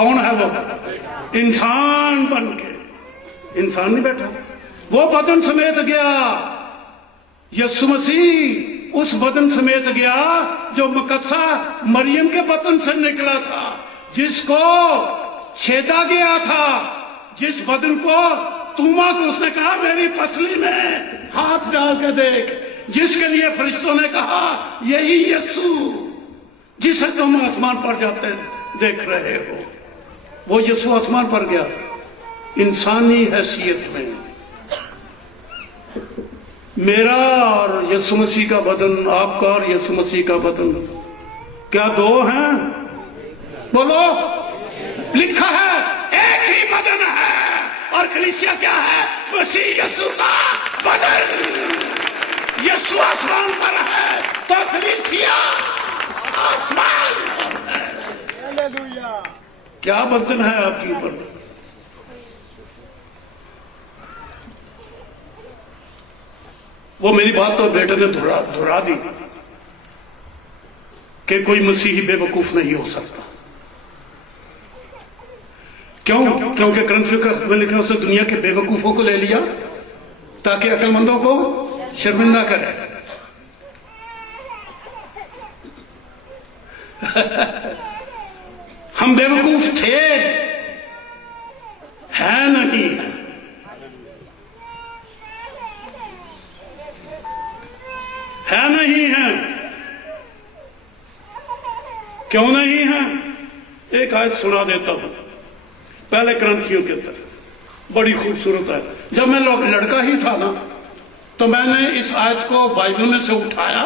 कौन है वो? इंसान बन के, इंसान नहीं बैठा, वो बदन समेत गया। यीशु मसीह उस बदन समेत गया जो मुकद्दसा मरियम के बदन से निकला था, जिसको छेदा गया था, जिस बदन को तूमा को उसने कहा मेरी पसली में हाथ डाल के देख, जिसके लिए फरिश्तों ने कहा यही यीशु जिसे तुम आसमान पर जाते देख रहे हो, वो यीशु आसमान पर गया इंसानी हैसियत में। मेरा और यीशु मसीह का बदन, आपका और यीशु मसीह का बदन क्या दो हैं? बोलो। लिखा है एक ही बदन है, और कलीसिया क्या है? मसीह यीशु का बदन। यीशु आसमान पर है तो कलीसिया आसमान पर है। क्या बदन है आपके ऊपर? वो मेरी बात तो बेटे ने दोहरा दी कि कोई मसीही बेवकूफ नहीं हो सकता। क्यों? क्योंकि ग्रंथ में लिखा उसने दुनिया के बेवकूफों को ले लिया ताकि अक्लमंदों को शर्मिंदा करे। हम बेवकूफ थे, है नहीं, है नहीं है। क्यों नहीं है? एक आयत सुना देता हूं पहले ग्रंथियों के अंदर, बड़ी खूबसूरत है। जब मैं लड़का ही था ना, तो मैंने इस आयत को बाइबल में से उठाया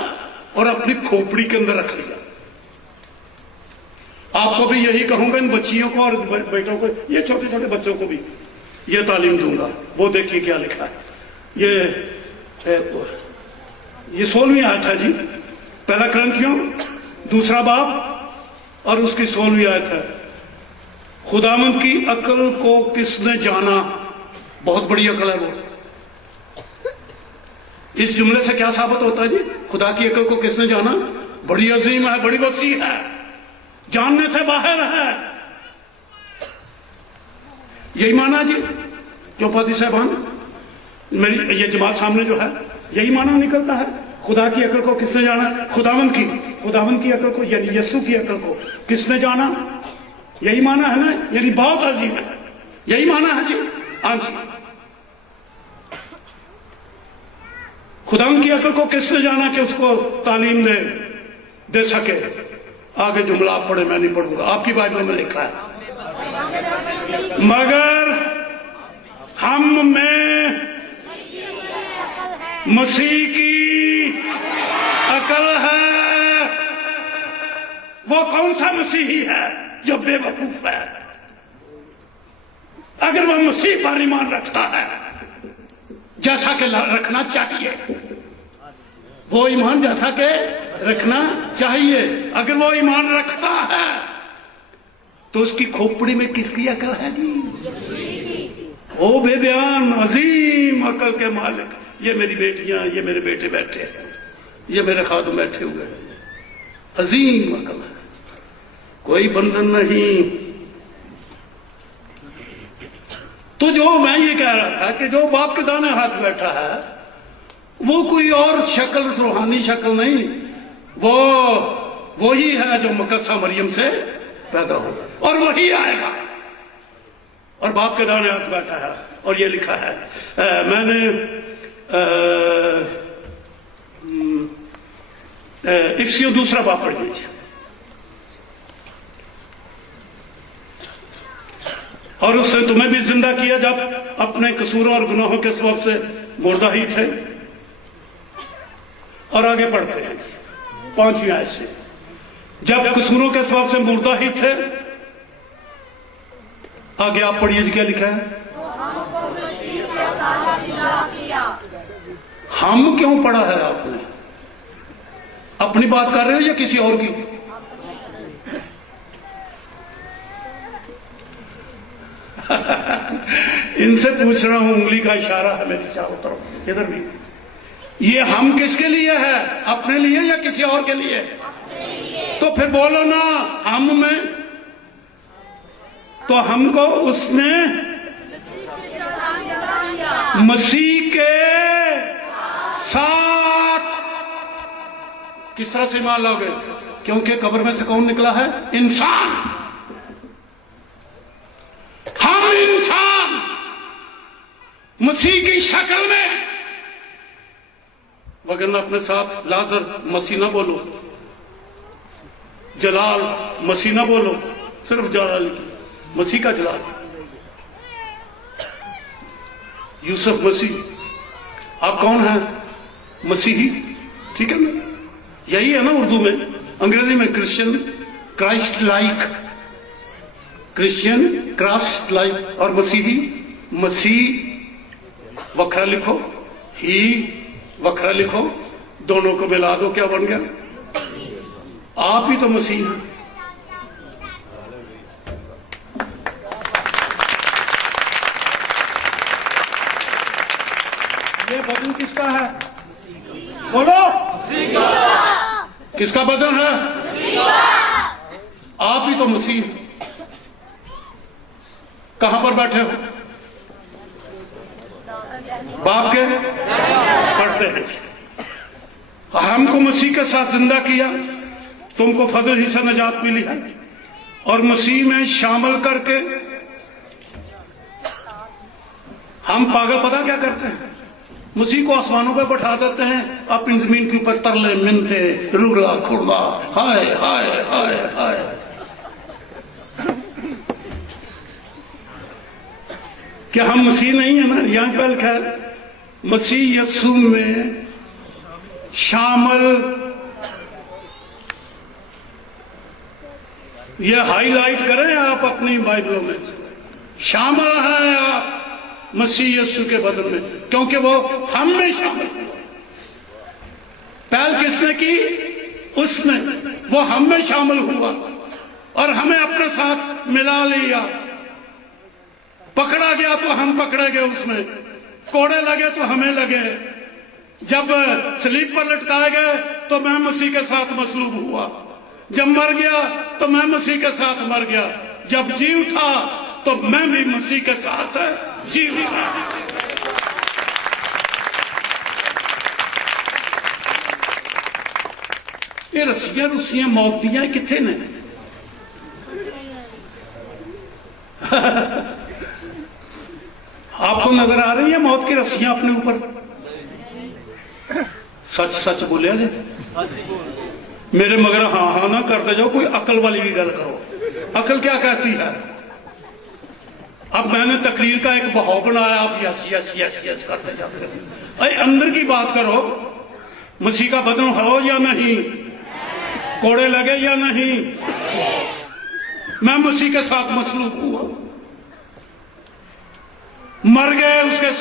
और अपनी खोपड़ी के अंदर रख लिया। आपको भी यही कहूंगा, इन बच्चियों को और बेटों को, ये छोटे छोटे बच्चों को भी ये तालीम दूंगा। वो देखिए क्या लिखा है। ये 16वीं आयत है जी, पहला ग्रंथियों 2 बाब और उसकी 16वीं आयत है। खुदावंद की अकल को किसने जाना? बहुत बड़ी अकल है वो। इस जुमले से क्या साबित होता है जी? खुदा की अकल को किसने जाना? बड़ी अजीम है, बड़ी वसी है, जानने से बाहर है। यही माना जी क्यों पादी साहबान, मेरी ये जमात सामने जो है, यही माना निकलता है। खुदा की अकल को किसने जाना? खुदावंद की अकल को, यानी यीशु की अकल को किसने जाना? यही माना है ना, यानी बहुत अजीम है, यही माना है जी। हाँ जी, खुदावंद की अकल को किसने जाना कि उसको तालीम दे सके। आगे जुमला आप पढ़े, मैं नहीं पढ़ूंगा, आपकी बाइबल में लिखा है। मगर हम में मसीह की अकल है। वो कौन सा मसीही है जो बेवकूफ है? अगर वह मसीह पर ईमान रखता है जैसा कि रखना चाहिए, वो ईमान जैसा कि रखना चाहिए, अगर वो ईमान रखता है तो उसकी खोपड़ी में किसकी अकल है जी? ओ बेबयान अजीम अकल के मालिक। ये मेरी बेटियां, ये मेरे बेटे बैठे हैं, ये मेरे खादम बैठे हुए हैं, अजीम अकल है, कोई बंधन नहीं। तो जो मैं ये कह रहा था कि जो बाप के दाने हाथ बैठा है वो कोई और शक्ल, रूहानी शक्ल नहीं, वो ही है जो मुकद्दसा मरियम से पैदा होगा और वही आएगा और बाप के दाने हाथ बैठा है। और ये लिखा है, मैंने इफ्सियों 2 बाब पढ़ लीजिए। और उसने तुम्हें भी जिंदा किया जब अपने कसूरों और गुनाहों के सबब से मुर्दा ही थे। और आगे पढ़ते हैं 5वीं आयत से, जब कसूरों के सबब से मुर्दा ही थे। आगे आप पढ़िए, क्या लिखा है? हम क्यों पढ़ा है आपने? अपनी बात कर रहे हो या किसी और की? इनसे पूछ रहा हूं, उंगली का इशारा है मेरी चारों तरफ, इधर भी। ये हम किसके लिए है? अपने लिए या किसी और के लिए? तो फिर बोलो ना, हम में तो हमको उसने मसीह के साथ किस तरह से ईमान लाओगे? क्योंकि कब्र में से कौन निकला है? इंसान। हम इंसान मसीह की शक्ल में, वगरना अपने साथ लाजर मसीह ना बोलो, जलाल मसीह ना बोलो, सिर्फ जलाल की, मसीह का जलाल, यूसुफ मसीह। आप कौन हैं? मसीही। ठीक है ना? यही है ना उर्दू में, अंग्रेजी में Christian, Christ like, Christian Christ like, और मसीही, मसीह वखरा लिखो, ही वखरा लिखो, दोनों को मिला दो, क्या बन गया? आप ही तो मसीह हैं। ये बदन किसका है? बोलो। किसका बदन है? आप ही तो मसीह। कहां पर बैठे हो? बाप के पढ़ते हैं। हमको मसीह के साथ जिंदा किया, तुमको फजल ही से नजात मिली है, और मसीह में शामिल करके हम पागल पता क्या करते हैं? मसीह को आसमानों पर बैठा देते हैं, अपनी जमीन के ऊपर तरले मिनते, रुगड़ा खुरदा, हाय हाय हाय हाय। क्या हम मसीह नहीं है ना? यहां पर लिखा है मसीह यीशु में शामिल। ये हाईलाइट करें आप अपनी बाइबलों में, शामिल है आप मसीह यीशु के बदन में, क्योंकि वो हम में शामिल है। पहल किसने की? उसने। वो हम में शामिल हुआ और हमें अपने साथ मिला लिया। पकड़ा गया तो हम पकड़े गए उसमें, कोड़े लगे तो हमें लगे, जब सलीब पर लटकाए गए तो मैं मसीह के साथ मसलूब हुआ, जब मर गया तो मैं मसीह के साथ मर गया, जब जी उठा तो मैं भी मसीह के साथ जी उठा। ये रस्सियां रुस्सियां मौत दियां किथे ने? आपको नजर आ रही है मौत की रस्सियां अपने ऊपर? सच सच बोलिया जी, मेरे मगर हाँ हाँ ना करते जाओ, कोई अकल वाली की गल करो। अकल क्या कहती है? अब मैंने तकरीर का एक बहाव बनाया, आप यस यस यस यस करते जाते हो। अरे अंदर की बात करो, मसीह का बदन हो या नहीं, कोड़े लगे या नहीं, मैं मसीह के साथ मसलूब हुआ, मर गए उसके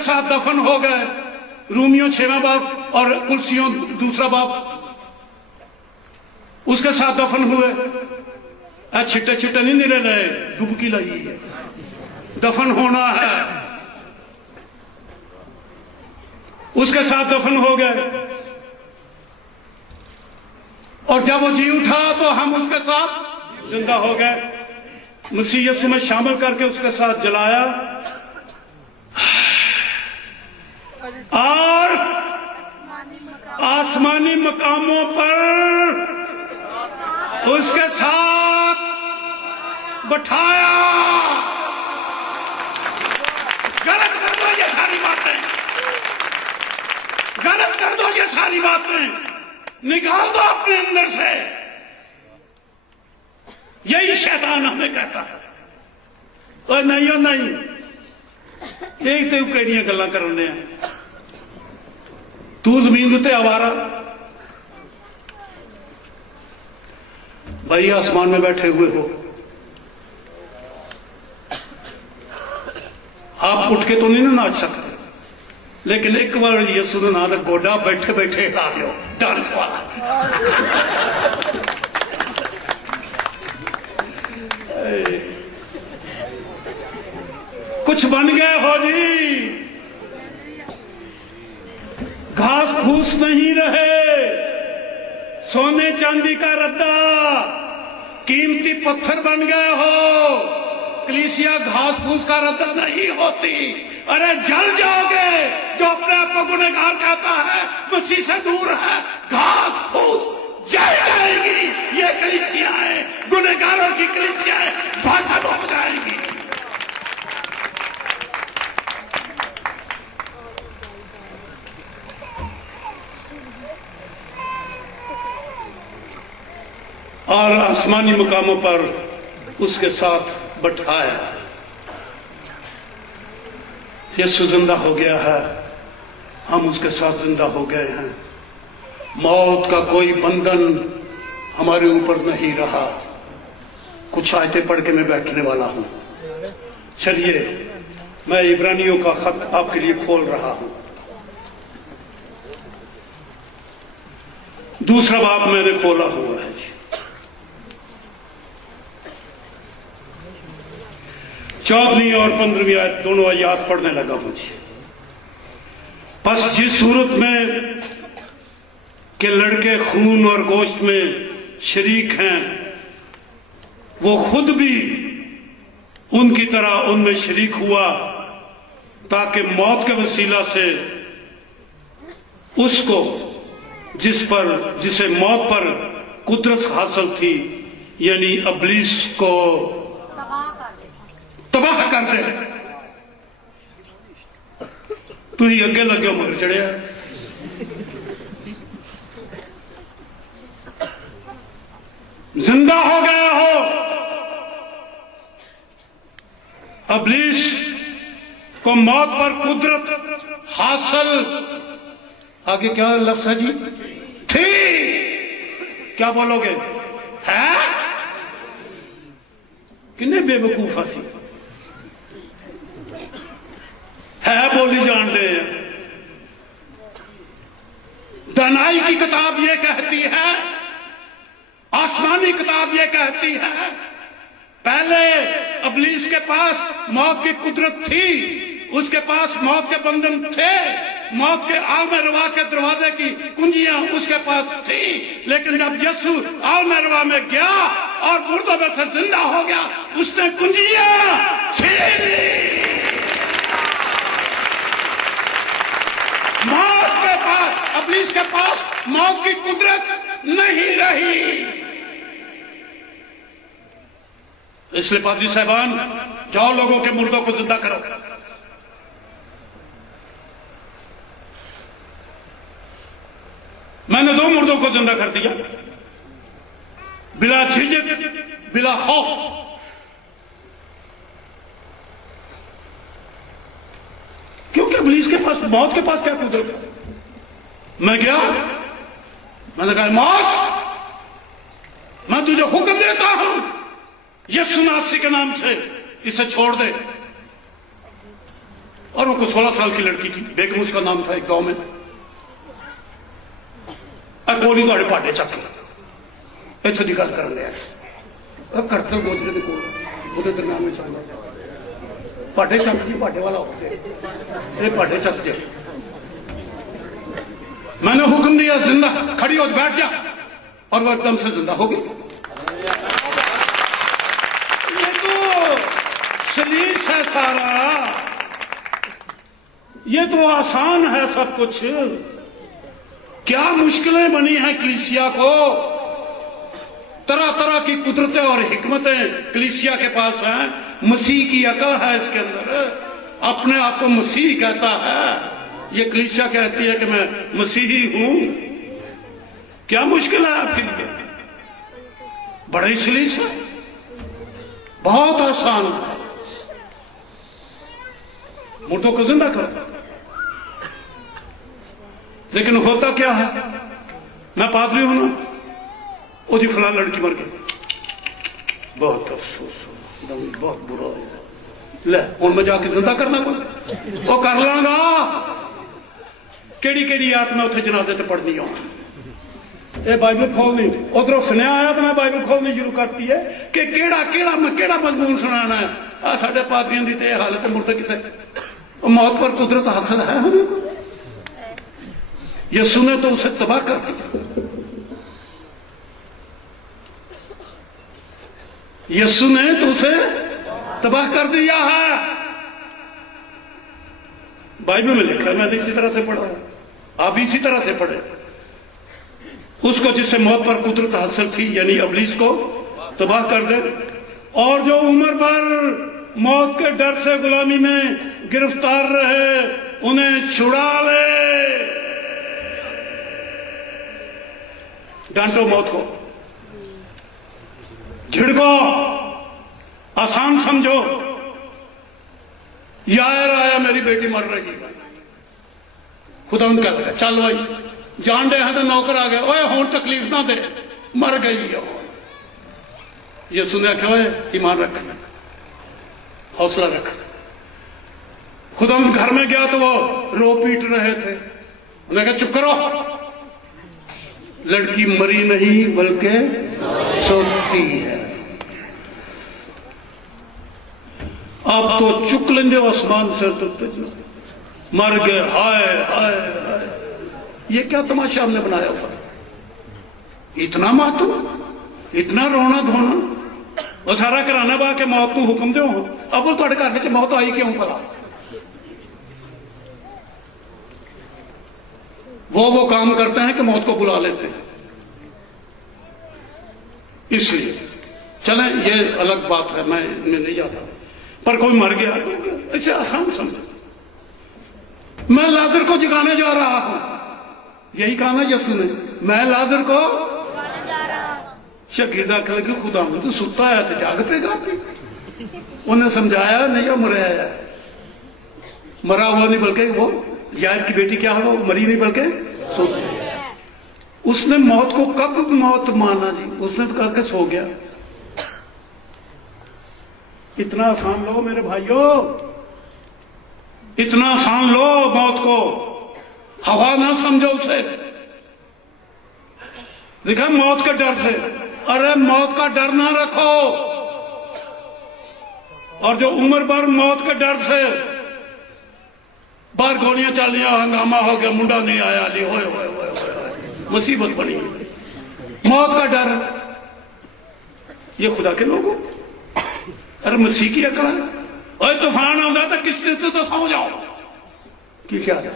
साथ दफन हो गए। रूमियों 6वां बाब और कुर्सियों 2रा बाब, उसके साथ दफन हुए। छिट्टे छिट्टे नहीं निरे रहे, डुबकी लगी है, दफन होना है। उसके साथ दफन हो गए और जब वो जी उठा तो हम उसके साथ जिंदा हो गए। मसीह यीशु में शामिल करके उसके साथ जलाया और आसमानी मकामों पर उसके साथ बैठाया। गलत कर दो ये सारी बातें, गलत कर दो ये सारी बातें, निकाल दो अपने अंदर से। यही शैतान हमें कहता है। और नहीं और नहीं, यही तो केड़ियां गल्लां करने हैं। तू जमीन उत्ते आवारा, भाई आसमान में बैठे हुए हो, आप उठ के तो नहीं ना नाच सकते, लेकिन एक बार यीशु ने ना गोडा बैठे बैठे हिला दो, डांस वाला। कुछ बन गए हो जी, घास फूस नहीं रहे, सोने चांदी का रद्दा कीमती पत्थर बन गए हो। कलीसिया घास फूस का रद्दा नहीं होती। अरे जल जाओगे। जो अपने आप को गुनहगार कहता है, मसीह से दूर है, घास फूस जल जाएगी। ये कलीसियाएं, गुनहगारों की कलीसियाएं भाषण हो जाएंगी। और आसमानी मुकामों पर उसके साथ बैठाया। यीशु जिंदा हो गया है, हम उसके साथ जिंदा हो गए हैं। मौत का कोई बंधन हमारे ऊपर नहीं रहा। कुछ आयतें पढ़ के मैं बैठने वाला हूं। चलिए, मैं इब्रानियों का खत आपके लिए खोल रहा हूं। दूसरा बाब मैंने खोला हुआ है। 14वीं और 15वीं आयत, दोनों आयत पढ़ने लगा हूं जी। बस जिस सूरत में कि लड़के खून और गोश्त में शरीक हैं, वो खुद भी उनकी तरह उनमें शरीक हुआ, ताकि मौत के वसीला से उसको जिसे मौत पर कुदरत हासिल थी, यानी इब्लीस को तबाह कर दे। तू ही अगे लगे मगर चढ़िया। जिंदा हो गया हो। इब्लीस को मौत पर कुदरत हासिल, आगे क्या लफ्ज़ है जी, थी। क्या बोलोगे? है किन्ने बेवकूफ हसी है बोली जान दे। दनाई की किताब ये कहती है, आसमानी किताब ये कहती है, पहले इब्लीस के पास मौत की कुदरत थी, उसके पास मौत के बंधन थे, मौत के आलम रवा के दरवाजे की कुंजियां उसके पास थी। लेकिन जब यीशु आलम रवा में गया और मुर्दों में से जिंदा हो गया, उसने कुंजियां छीन ली। मौत के पास, इब्लीस के पास मौत की कुदरत नहीं रही। इसलिए पादरी साहबान, जाओ लोगों के मुर्दों को जिंदा करो। मैंने 2 मुर्दों को जिंदा कर दिया, बिला झिझक, बिला खौफ। क्योंकि इब्लीस के पास, मौत के पास क्या कुदरत है। मैं गया, मैंने कहा मौत, मैं तुझे हुक्म देता हूं, यीशु नासरी के नाम से इसे छोड़ दे। और वो 16 साल की लड़की थी, बेगम उसका नाम था, एक गांव में। गोली तो भाडे चक के इतों की गल कर लिया करतल गोजरे के कोल दरम्यान में चल भाडे चक जी, भाडे वाला हो गए, भाडे चक दे। मैंने हुक्म दिया जिंदा खड़ी हो बैठ जा, और वो एकदम से जिंदा हो गई। ये तो सलीस है सारा, ये तो आसान है सब कुछ। क्या मुश्किलें बनी हैं कलीसिया को। तरह तरह की कुदरतें और हिकमतें कलीसिया के पास हैं। मसीह की अकल है इसके अंदर। अपने आप को मसीह कहता है, ये कलीसिया कहती है कि मैं मसीही हूं। क्या मुश्किल है आपके लिए? बड़े सलीस है, बहुत आसान है। मुर्दों को जिंदा करो। लेकिन होता क्या है, मैं पादरी हूं ना, वो जी फलां लड़की मर गई, बहुत अफसोस, बहुत बुरा है। ले हुण मैं जाके जिंदा करना कोई वो कर लांगा। केड़ी केड़ी आत्मा उत्थे जनाजे ते पढ़नी आउण। ये बाइबल खोलनी, उधरों सुनिया आया तो मैं बाइबल खोलनी शुरू करती है कि केड़ा मजमून सुनाना है। आ साडे पादरियों की तो हालत है, मुर्दे कितने मौत पर कुदरत हासिल है हमें। यीशु ने तो उसे तबाह कर दिया। यीशु ने तो उसे तबाह कर दिया है। बाइबल में लिखा है, मैंने इसी तरह से पढ़ा, आप इसी तरह से पढ़े। उसको जिससे मौत पर कुदरत हासिल थी, यानी इब्लीस को तबाह कर दे, और जो उम्र भर मौत के डर से गुलामी में गिरफ्तार रहे उन्हें छुड़ा ले। डांटो मौत को, झिड़को, आसान समझो। यार आया मेरी बेटी मर रही है, खुदा उनका लगा चल भाई जान दे तो नौकर आ गया, ओए होर तकलीफ ना दे, मर गई है। ये सुने क्या है, ईमान रख, हौसला रख। खुदा घर में गया तो वो रो पीट रहे थे, उन्हें कहा चुप करो, लड़की मरी नहीं बल्कि सोती है। आप तो चुक लेंगे आसमान से, तो मर गए, हाय हाय हाय। ये क्या तमाशा हमने बनाया हुआ, इतना मातम, इतना रोना धोना, और सारा कराना बा के मौत को हुक्म दो। अब वो तुहाडे घर में मौत आई क्यों भला? वो काम करते हैं कि मौत को बुला लेते हैं। इसलिए चलें, ये अलग बात है, मैं इनमें नहीं जाता, पर कोई मर गया तो इसे आसान समझो। मैं लाजर को जगाने जा रहा हूं, यही कहा ना यीशु ने, मैं लाजर को शकीरदा कर के खुदा में तो सुता है तो जाग पेगा। उन्हें समझाया नहीं, मराया है, मरा हुआ नहीं बल्कि वो यार की बेटी क्या है, वो मरी नहीं बल्कि सोती। उसने मौत को कब मौत माना जी? उसने तो कहा कि सो गया। इतना आसान लो मेरे भाइयों, इतना आसान लो मौत को, हवा ना समझो उसे। देखा मौत के डर से, अरे मौत का डर ना रखो। और जो उम्र भर मौत के डर से बाहर गोलियां चलियां, हंगामा हो गया, मुंडा नहीं आया, ली होए होए होए होए, मुसीबत बनी। मौत का डर, ये खुदा के लोगों, अरे मसीह की अकल है। और तूफान आता तो किसने तो सो जाओ कि क्या है?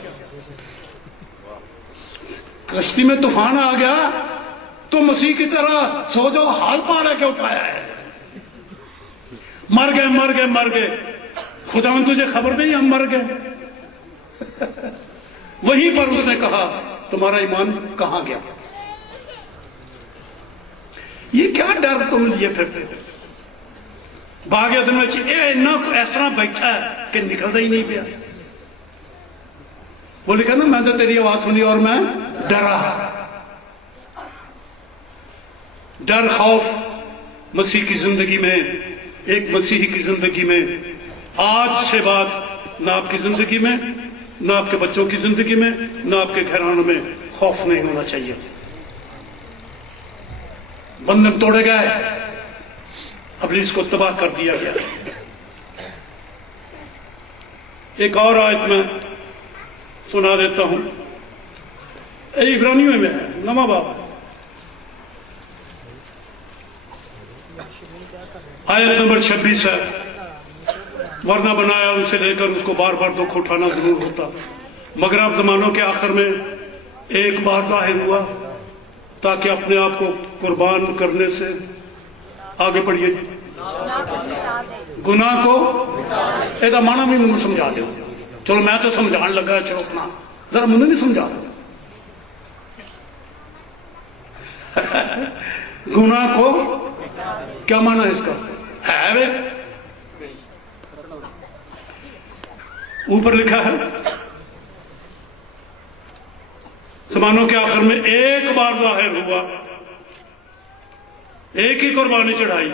कश्ती में तूफान आ गया तो मसीह की तरह सो जाओ, हाल पार क्यों पाया है? मर गए मर गए मर गए, खुदा ने तुझे खबर नहीं हम मर गए। वहीं पर उसने कहा तुम्हारा ईमान कहां गया? ये क्या डर तुम लिए फिरते हो? बागे दिन में इन्ना इस तरह बैठा है कि निकलता ही नहीं पिया। बोले कहना मैं तो तेरी आवाज सुनी और मैं डरा। डर खौफ मसीह की जिंदगी में, एक मसीही की जिंदगी में आज से बाद ना आपकी जिंदगी में, ना आपके बच्चों की जिंदगी में, ना आपके घरानों में खौफ नहीं होना चाहिए। बंधन तोड़े गए, इब्लीस को तबाह कर दिया गया। एक और आयत में सुना देता हूं, इब्रानियों में है, नवा बाब, आयत नंबर 26 है। वरना बनाया उनसे लेकर उसको बार बार दुख उठाना जरूर होता, मगर अब जमानों के आखिर में एक बार जाहिर हुआ ताकि अपने आप को कुर्बान करने से आगे बढ़िए। गुनाह को एदा माना भी मैनू समझा दो। चलो मैं तो समझाने लगा, चलो अपना जरा मैनू नहीं समझा दो। गुनाह को क्या माना है इसका? है वे ऊपर लिखा है जमानों के आखिर में एक बार जाहिर हुआ, एक ही कुर्बानी चढ़ाई,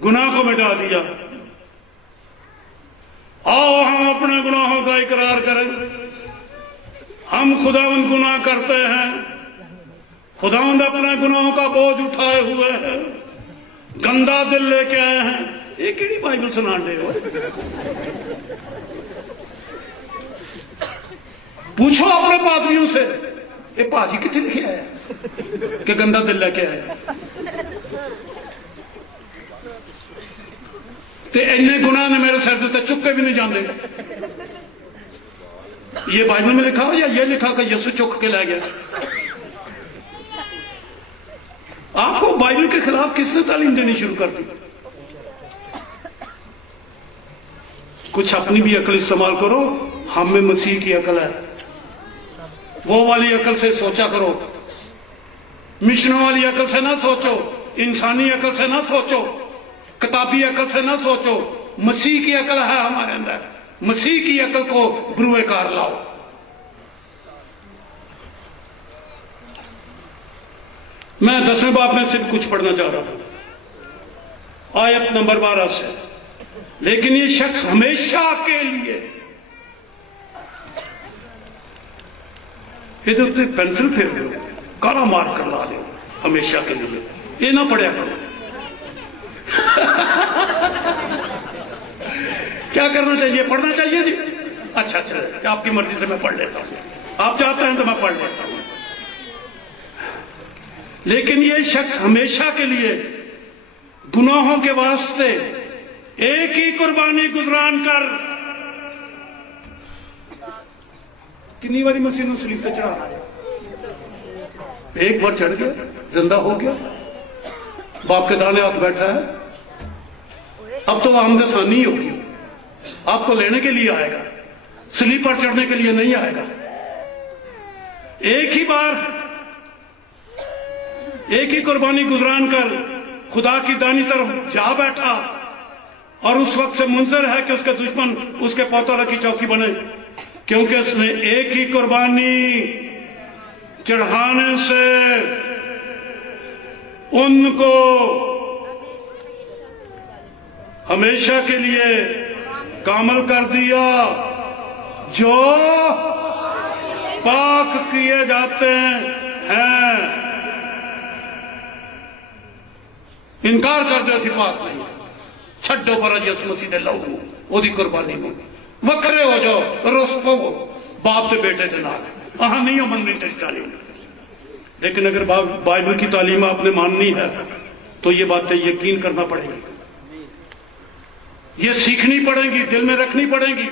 गुनाह को मिटा दिया। आओ हम अपने गुनाहों का इकरार करें। हम खुदावंद गुनाह करते हैं, खुदावंद अपने गुनाहों का बोझ उठाए हुए हैं, गंदा दिल लेके आए हैं। ये केड़ी बाइबल सुना दे हो? पूछो अपने पादरियों से, ये पाजी कितने लिखे आया कि गंदा दिल लेके आए? ते इन्ने गुनाह ने मेरे सिर के चुके भी नहीं जाते। ये बाइबल में लिखा हो या ये लिखा कि यीशु चुक के ला गया? आपको बाइबल के खिलाफ किसने तालीम देनी शुरू कर दी? कुछ अपनी भी अकल इस्तेमाल करो। हम में मसीह की अकल है, वो वाली अकल से सोचा करो। मिशनों वाली अकल से ना सोचो, इंसानी अकल से ना सोचो, किताबी अकल से ना सोचो। मसीह की अकल है हमारे अंदर, मसीह की अकल को बुरुए कार लाओ। मैं 10वें बाब में सिर्फ कुछ पढ़ना चाह रहा हूं, आयत नंबर 12 से। लेकिन ये शख्स हमेशा के लिए, इधर उधर पेंसिल फेर दो, काला मार्क कर ला दो, हमेशा के लिए। ये ना पढ़िया करो। क्या करना चाहिए? पढ़ना चाहिए जी। अच्छा अच्छा, आपकी मर्जी से मैं पढ़ लेता हूं। आप चाहते हैं तो मैं पढ़ लेता हूं। लेकिन ये शख्स हमेशा के लिए गुनाहों के वास्ते एक ही कुर्बानी गुजरान कर। कितनी बारी मसीह ने सलीब पे चढ़ा? एक बार चढ़ गया, जिंदा हो गया, बाप के दाने हाथ बैठा है। अब तो आमदसानी होगी, आपको लेने के लिए आएगा, सलीब पर चढ़ने के लिए नहीं आएगा। एक ही बार एक ही कुर्बानी गुजरान कर खुदा की दानी तरफ जा बैठा, और उस वक्त से मुंजर है कि उसके दुश्मन उसके पौतरा की चौकी बने, क्योंकि उसने एक ही कुर्बानी चढ़ाने से उनको हमेशा के लिए कामल कर दिया, जो पाक किए जाते हैं। इनकार कर दो, ऐसी पाक नहीं। छड्डो पर यसु मसीह दे लहू ओदी कुर्बानी में वखरे हो जाओ, रुस पवो बाप के बेटे के नाल। अहां नहीं मननी तेरी तालीम, लेकिन अगर बाइबल की तालीम आपने माननी है तो ये बातें यकीन करना पड़ेगी, ये सीखनी पड़ेगी, दिल में रखनी पड़ेगी।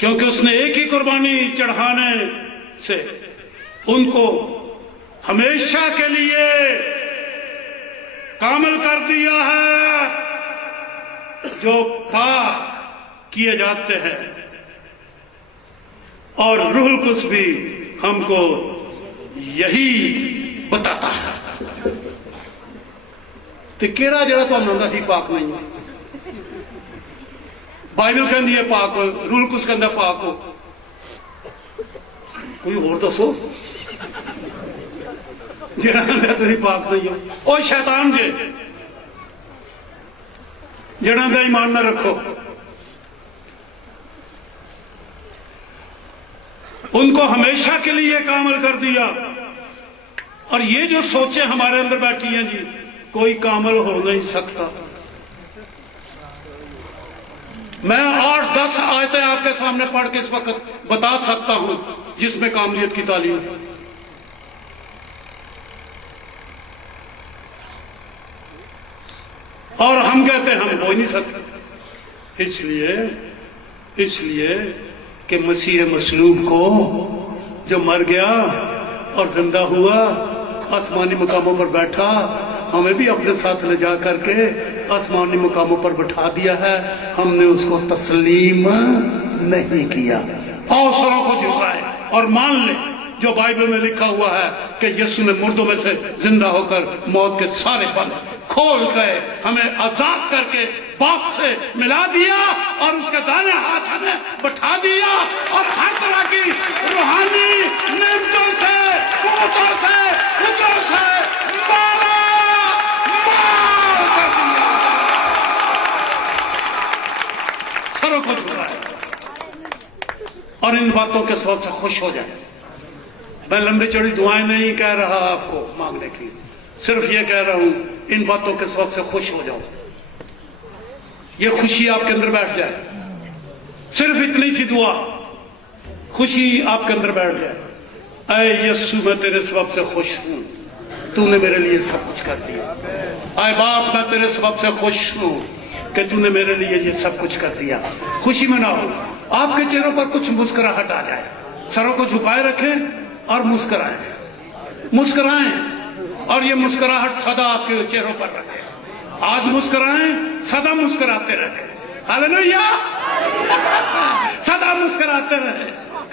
क्योंकि उसने एक ही कुर्बानी चढ़ाने से उनको हमेशा के लिए कामल कर दिया है, जो पाक किए जाते हैं। और रूहुल कुद्स भी हमको यही बताता है। तो केड़ा जरा तो आंदा सी पाक नहीं है? बाइबल कहती है पाक हो, रूहुल कुद्स कहता पाक हो। कोई होर दसो जरा तुम पाक नहीं हो। ओ शैतान जे, जरा का ईमान न रखो। उनको हमेशा के लिए कामल कर दिया। और ये जो सोचे हमारे अंदर बैठी हैं जी, कोई कामल हो नहीं सकता। मैं 8-10 आयतें आपके सामने पढ़ के इस वक्त बता सकता हूं जिसमें कामलियत की तालीम है। और हम कहते हैं हम हो ही नहीं सकते, इसलिए कि मसीह मसलूब को जो मर गया और जिंदा हुआ, आसमानी मुकामों पर बैठा, हमें भी अपने साथ ले जा करके आसमानी मुकामों पर बैठा दिया है। हमने उसको तस्लीम नहीं किया। अवसरों को झुकाए और मान ले जो बाइबल में लिखा हुआ है कि यीशु ने मुर्दों में से जिंदा होकर मौत के सारे बंद खोल गए, हमें आजाद करके बाप से मिला दिया और उसके दाहिने हाथ हमें बैठा दिया, और हर तरह की रूहानी नेमतों से, कुव्वतों से, कुदरतों से माला माल कर दिया। सरों को झुकाए और इन बातों के सबब से खुश हो जाए। मैं लंबी चौड़ी दुआएं नहीं कह रहा आपको मांगने की, सिर्फ ये कह रहा हूं इन बातों के सबब से खुश हो जाओ, ये खुशी आपके अंदर बैठ जाए। सिर्फ इतनी सी दुआ, खुशी आपके अंदर बैठ जाए। ऐ यीशु मैं तेरे सबब से खुश हूं, तूने मेरे लिए सब कुछ कर दिया। आए बाप, मैं तेरे सबब से खुश हूँ कि तूने मेरे लिए ये सब कुछ कर दिया। खुशी मनाओ, आपके चेहरों पर कुछ मुस्कुराहट आ जाए। सरों को झुकाए रखें और मुस्कुराएं, मुस्कुराएं, और ये मुस्कुराहट सदा आपके चेहरों पर रखें। आज मुस्कुराएं, सदा मुस्कुराते रहे। हालेलुया, सदा मुस्कुराते रहे।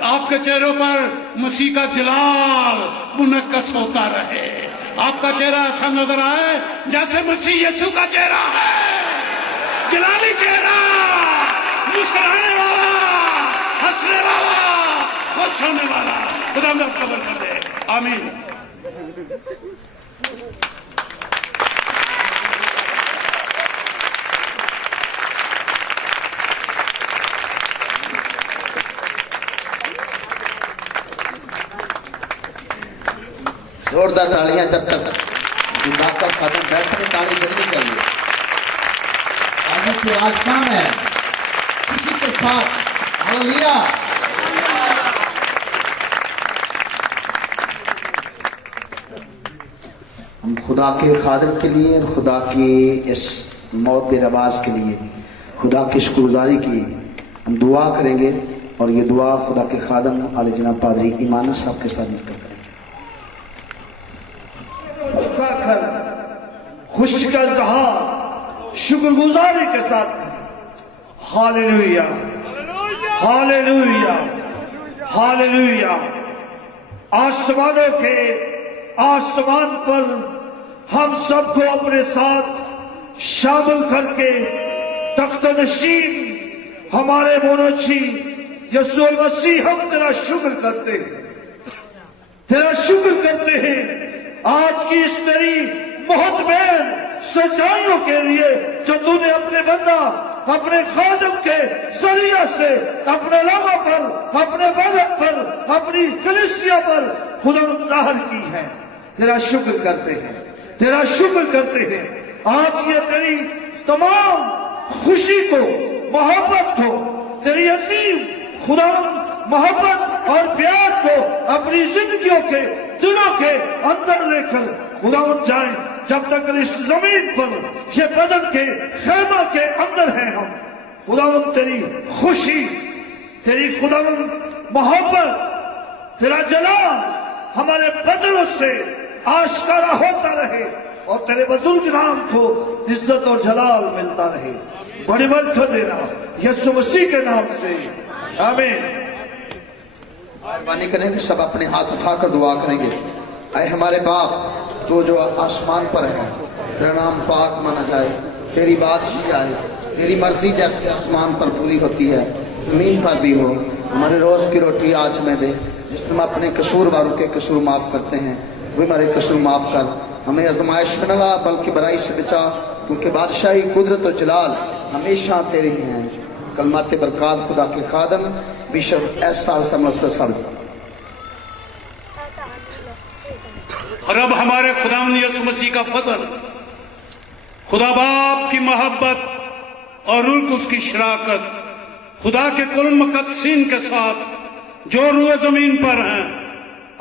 आपके चेहरों पर मसीह का जलाल मुनक्कस होता रहे। आपका चेहरा ऐसा नजर आए जैसे मसीह यीशु का चेहरा है, जलाली चेहरा, मुस्कुराने वाला, हंसने वाला, खुश होने वाला। खुदा में कब्र कर दे। आमीन। जोरदार तालियां जब तक का खत्म बैठने ताली बजनी चाहिए। आगे की आसमान है खुशी के साथ। हालेलुया। हम खुदा के खादम के लिए और खुदा की इस मौत बेनवाज के लिए खुदा की शुक्रगुजारी की हम दुआ करेंगे, और ये दुआ खुदा के खादम आले जनाब पादरी ईमान साहब के साथ मिलकर करेंगे। खुश का इज़हार शुक्रगुजारी के साथ करें। Hallelujah, hallelujah, hallelujah. आसमानों के आसमान पर हम सबको अपने साथ शामिल करके तख्त-ए-नशीन हमारे मोनोची यीशु मसीह, हम तेरा शुक्र करते हैं, तेरा शुक्र करते हैं आज की इस तेरी मोहतबैन सच्चाइयों के लिए जो तूने अपने बंदा, अपने खादम के जरिया से अपने लोगों पर, अपने बदन पर, अपनी कलीसिया पर खुदा जाहिर की है। तेरा शुक्र करते हैं, तेरा शुक्र करते हैं। आज ये तेरी तमाम खुशी को, मोहब्बत को, तेरी असीम खुदा मोहब्बत और प्यार को अपनी जिंदगियों के दिलों के अंदर लेकर खुदा जाए। जब तक इस जमीन पर ये बदन के खेमा के अंदर हैं हम, खुदावंद तेरी खुशी, तेरी खुदावंद मोहब्बत, तेरा जलाल हमारे बदनों से आश्कारा होता रहे, और तेरे बुजुर्ग नाम को इज्जत और जलाल मिलता रहे। बड़ी बरकत देना यीशु मसीह के नाम से, आमीन। मेहरबानी करेंगे, सब अपने हाथ उठाकर दुआ करेंगे। ऐ हमारे बाप तो जो आसमान पर है, तेरा नाम पाक माना जाए, तेरी बादशाही आए, तेरी मर्जी जैसे आसमान पर पूरी होती है जमीन पर भी हो। हमारे रोज की रोटी आज हमें दे। जिस तरह अपने कसूरवारों के कसूर माफ करते हैं, तो हमारे कसूर माफ कर। हमें आजमाइश में न ला बल्कि बुराई से बचा, क्योंकि बादशाही, कुदरत और जलाल हमेशा तेरे ही हैं। कलमाते बरकत खुदा के खादम बिशप ऐसा समस्त सब। और अब हमारे खुदावंद यीशु मसीह का फजल, खुदा बाप की मोहब्बत और रूह कुद्स की शराकत, खुदा के कुल मुकद्दसीन के साथ जो रूए जमीन पर हैं,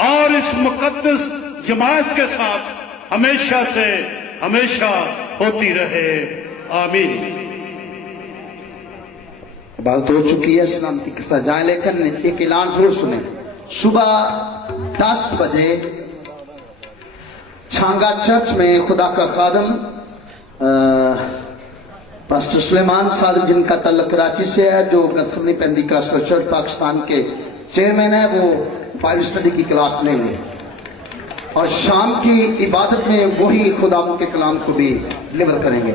और इस मुकद्दस जमात के साथ हमेशा से हमेशा होती रहे। आमीन। बात हो चुकी है, सलामती के साथ जाए, लेकिन एक ऐलान जरूर सुने। सुबह 10 बजे छांगा चर्च में खुदा का खादम पास्टर सुलेमान साहब, जिनका तल्लुक कराची से है, जो गतसमनी पेंटिकॉस्टल चर्च पाकिस्तान के चेयरमैन है, वो बाइबल स्टडी की क्लास लेंगे, और शाम की इबादत में वही खुदा के कलाम को भी डिलीवर करेंगे।